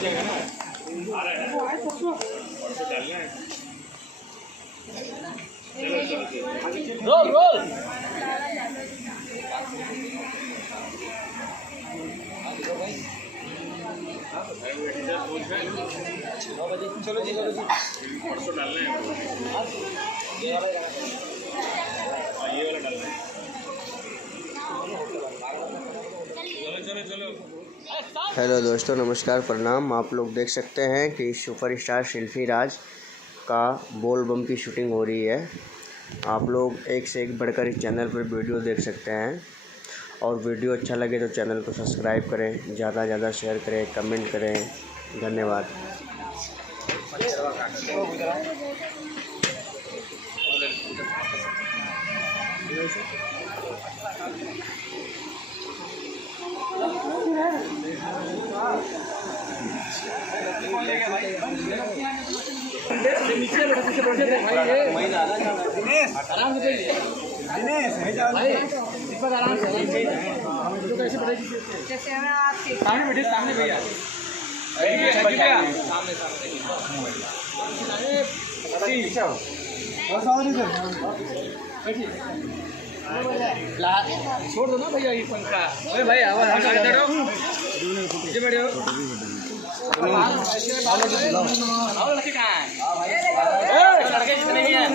Role role चलो जी परसों डालना है ये वाला डालना है। चलो चलो हेलो दोस्तों, नमस्कार, प्रणाम। आप लोग देख सकते हैं कि सुपरस्टार शिल्पी राज का बोल बम की शूटिंग हो रही है। आप लोग एक से एक बढ़कर इस चैनल पर वीडियो देख सकते हैं और वीडियो अच्छा लगे तो चैनल को सब्सक्राइब करें, ज़्यादा से ज़्यादा शेयर करें, कमेंट करें। धन्यवाद। आराम से दिनेश भाई दीपक आराम से तो कैसे बढ़ेगी जैसे हमें आपके सामने बैठे सामने भैया सामने छोड़ दो ना भैया ये पंखा। अरे भाई आवाज पीछे बैठो लड़के कहाँ है लड़के जितने भी हैं